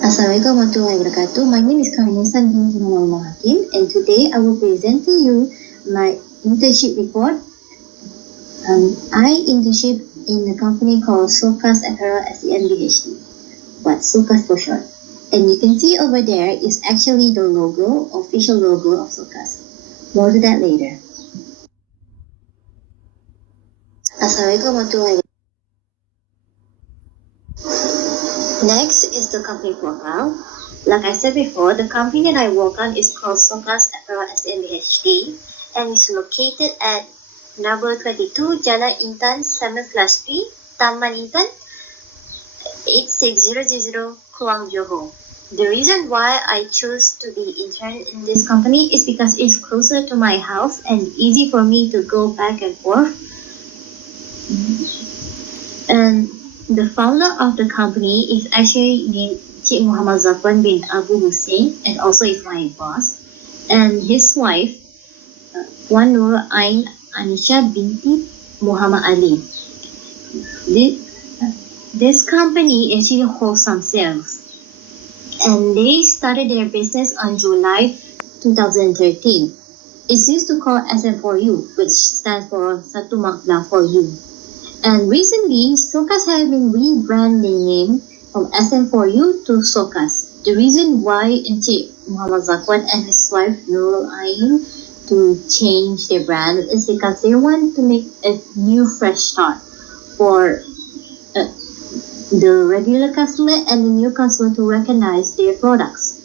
Assalamualaikum warahmatullahi wabarakatuh. My name is Karnisa binti Muhammad Hakim, and today I will present to you my internship report. I internship in a company called Sokas Apparel SEMBHD. What's Sokas for short? And you can see over there is actually the logo, official logo of Sokas. More to that later. Assalamualaikum warahmatullahi wabarakatuh. Next is the company profile. Like I said before, the company that I work on is called Sokas Apparel SMBHD and is located at number 22 Jalan Intan 7/3, Taman Intan 86000, Kluang Johor. The reason why I chose to be intern in this company is because it's closer to my house and easy for me to go back and forth. And the founder of the company is actually named Cik Muhammad Zakwan bin Abu Hussein, and also is my boss. And his wife, Wan Nur Ain Anisha binti Muhammad Ali. This company actually holds some sales. And they started their business on July 2013. It's used to call SM4U, which stands for Satu Makna for You. And recently, Sokas have been rebranding name from SM4U to Sokas. The reason why Encik Muhammad Zakwan and his wife Nurul Ain to change their brand is because they want to make a new fresh start for the regular customer and the new customer to recognize their products.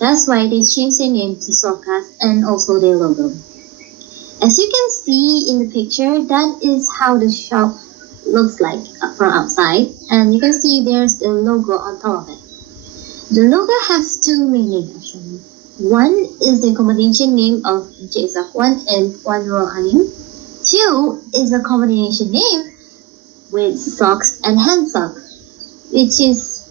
That's why they changed their name to Sokas and also their logo. As you can see in the picture, that is how the shop looks like from outside, and you can see there's the logo on top of it. The logo has two meanings actually. One is the combination name of Encik Zakwan and Wan Nur Ain. Two is a combination name with socks and hand sock, which is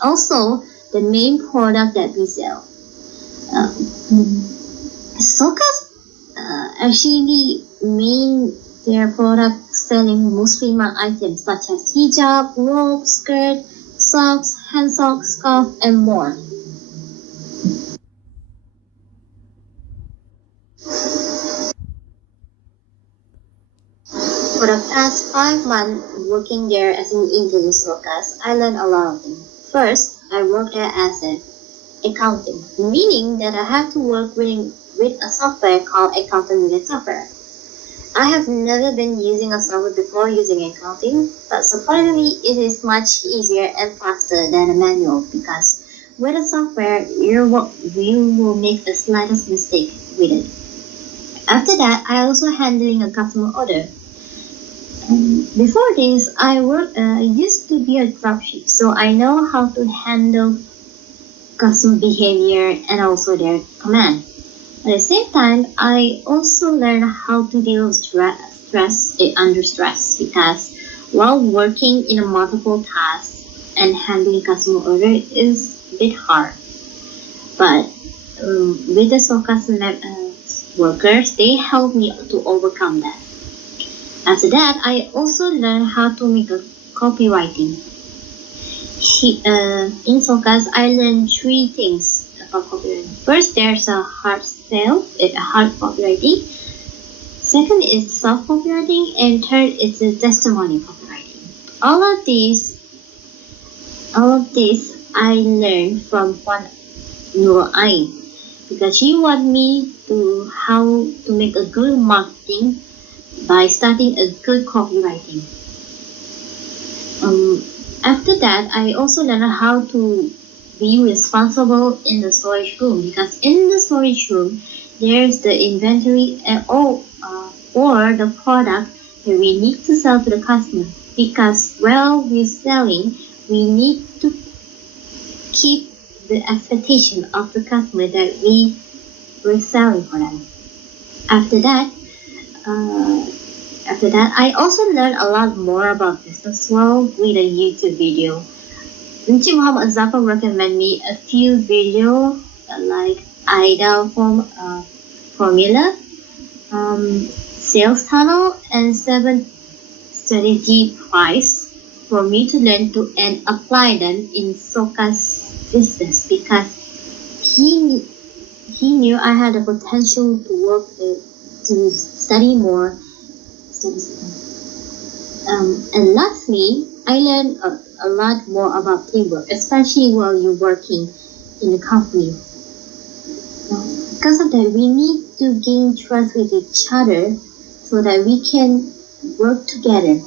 also the main product that we sell. Sokas actually main their product selling Muslimah items such as hijab, robe, skirt, socks, hand socks, scarf, and more. For the past 5 months working there as an intern in Sokas, I learned a lot of things. First, I worked there as an accountant, meaning that I have to work with a software called accountant-related software. I have never been using a software before using accounting, but surprisingly it is much easier and faster than a manual because with a software you will make the slightest mistake with it. After that, I also handling a customer order. Before this, I used to be a dropship, so I know how to handle customer behavior and also their command. At the same time, I also learned how to deal with stress under stress because while working in a multiple tasks and handling customer order is a bit hard. But with the Sokas workers, they helped me to overcome that. After that, I also learned how to make a copywriting. In Sokas, I learned 3 things about copywriting. First, there's a hard copywriting. Second is soft copywriting, and third is the testimony copywriting. All of this I learned from Wan Nur Ain because she wanted me to how to make a good marketing by starting a good copywriting. After that, I also learned how to be responsible in the storage room because in the storage room there's the inventory or the product that we need to sell to the customer, because while we're selling we need to keep the expectation of the customer that we were selling for them. After that, I also learned a lot more about business world with a YouTube video. Encik Muhammad Zakwan recommended me a few videos like IDA formula, sales tunnel, and 7 strategy price for me to learn to and apply them in Soka's business because he he knew I had the potential to work to study more. Study. And lastly, I learned a lot more about teamwork, especially while you're working in a company. Because of that, we need to gain trust with each other so that we can work together.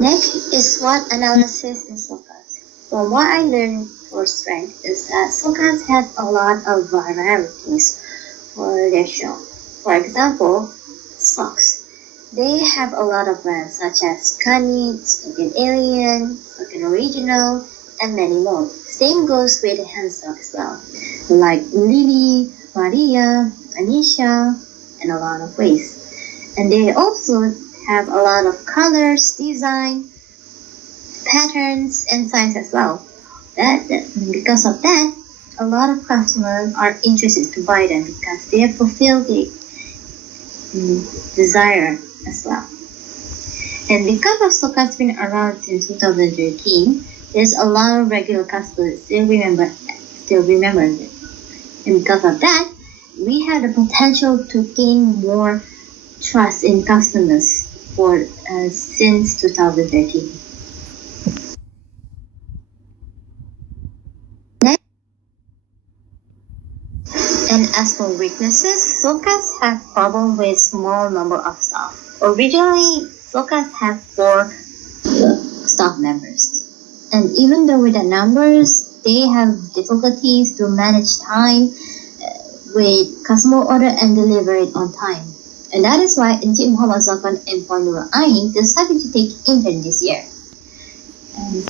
Next is SWOT analysis in SOCAS. From what I learned for strength is that SOCAS has a lot of varieties for their show. For example, socks. They have a lot of brands such as Canit, Spoken Alien, Spoken Original, and many more. Same goes with hand sock as well, like Lily, Maria, Anisha, and a lot of ways. And they also have a lot of colors, design, patterns, and size as well. Because of that, a lot of customers are interested to buy them because they fulfill the desire as well. And because of Soka's been around since 2013, there's a lot of regular customers still remember it. And because of that, we have the potential to gain more trust in customers for since 2013. Next, and as for weaknesses, Sokas have problem with small number of staff. Originally, Sokas had 4 staff members. And even though with the numbers, they have difficulties to manage time with customer order and deliver it on time. And that is why Encik Muhammad Zafan and Puan Nur Ain decided to take intern this year. And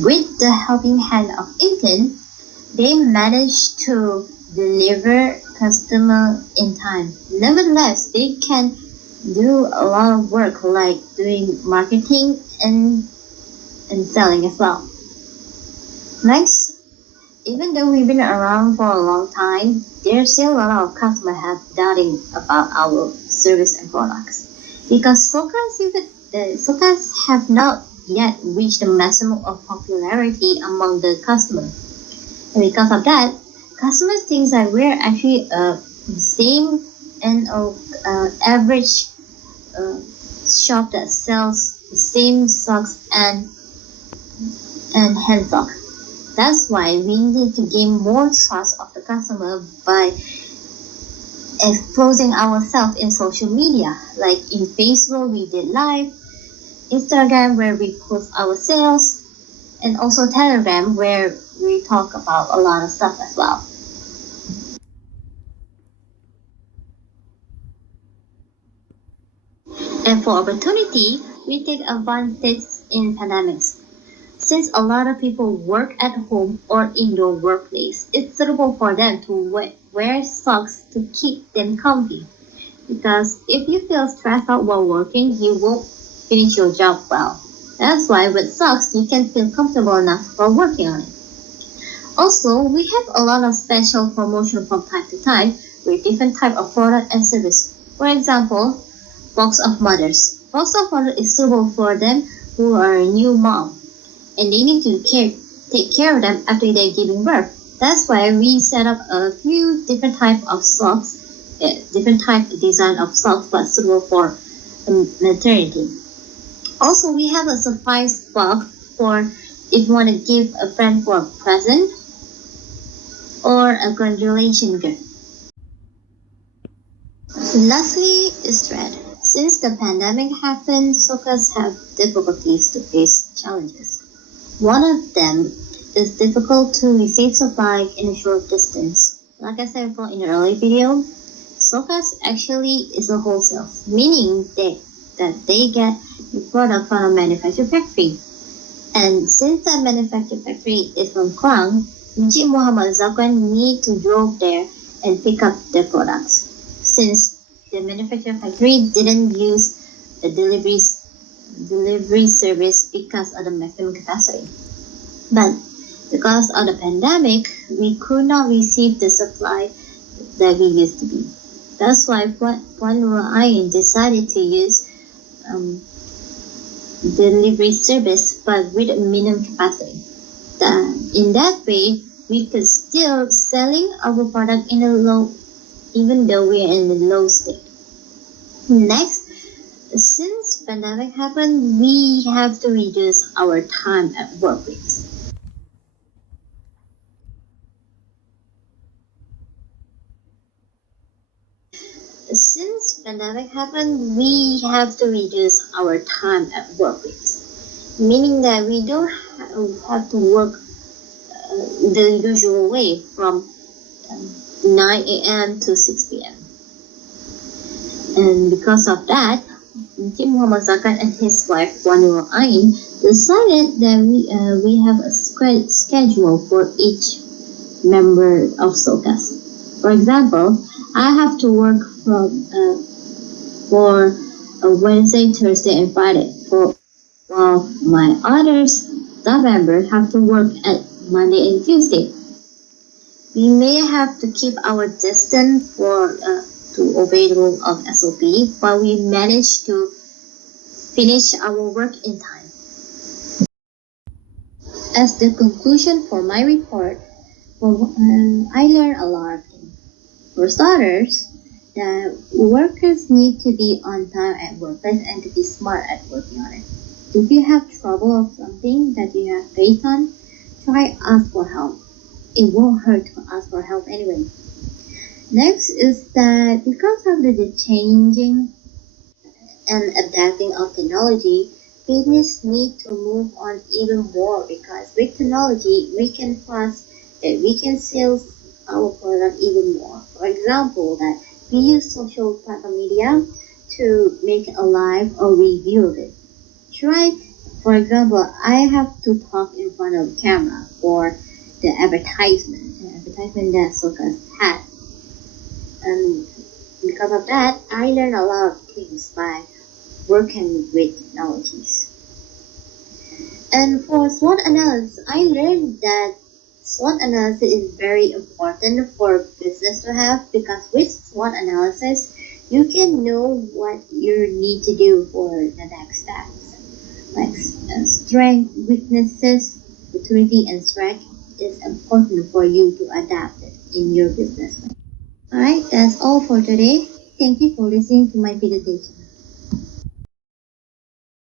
with the helping hand of intern, they managed to deliver customer in time. Nevertheless, they can do a lot of work like doing marketing and selling as well. Next, even though we've been around for a long time, there's still a lot of customers have doubting about our service and products because Sokas have not yet reached the maximum of popularity among the customers. And because of that, customers think that we're actually the same and average shop that sells the same socks and hand sock. That's why we need to gain more trust of the customer by exposing ourselves in social media. Like in Facebook, we did live, Instagram, where we post our sales, and also Telegram, where we talk about a lot of stuff as well. And for opportunity, we take advantage in pandemics. Since a lot of people work at home or indoor workplace, it's suitable for them to wear socks to keep them comfy. Because if you feel stressed out while working, you won't finish your job well. That's why with socks, you can feel comfortable enough while working on it. Also, we have a lot of special promotion from time to time with different type of product and service. For example, Box of Mothers. Box of Mothers is suitable for them who are a new mom and they need to take care of them after they're giving birth. That's why we set up a few different type of socks, different type of design of socks, but suitable for maternity. Also, we have a surprise box for if you want to give a friend for a present or a congratulation gift. Lastly is dread. Since the pandemic happened, Sokas have difficulties to face challenges. One of them is difficult to receive supply in a short distance. Like I said before in the earlier video, Sokas actually is a wholesale, meaning that they get the product from a manufacturing factory. And since that manufacturing factory is from Kuang, Encik Muhammad Zakwan need to drove there and pick up their products. Since the manufacturing factory didn't use the delivery service because of the maximum capacity. But because of the pandemic, we could not receive the supply that we used to be. That's why Panua Ayin decided to use um, delivery service but with a minimum capacity. In that way, we could still selling our product in a low, even though we are in the low state. Next, since pandemic happened, we have to reduce our time at workplace. Since pandemic happened, we have to reduce our time at workplace, meaning that we don't have to work the usual way from 9 a.m. to 6 p.m. And because of that, King Muhammad Zakat and his wife Wanur Ain decided that we have a schedule for each member of SOCAS. For example, I have to work for Wednesday, Thursday, and Friday, while my other staff members have to work at Monday and Tuesday. We may have to keep our distance to obey the rule of SOP, but we manage to finish our work in time. As the conclusion for my report, I learned a lot of things. For starters, the workers need to be on time at workplace and to be smart at working on it. If you have trouble of something that you have faced on, try ask for help. It won't hurt to ask for help anyway. Next is that because of the changing and adapting of technology, business need to move on even more because with technology we can we can sell our product even more. For example, that we use social platform media to make a live or review of it. Try, for example, I have to talk in front of the camera for the advertisement that Sokas had. And because of that, I learned a lot of things by working with technologies. And for SWOT analysis, I learned that SWOT analysis is very important for business to have because with SWOT analysis, you can know what you need to do for the next steps. Like strength, weaknesses, opportunity, and threat is important for you to adapt it in your business. Alright, that's all for today. Thank you for listening to my presentation.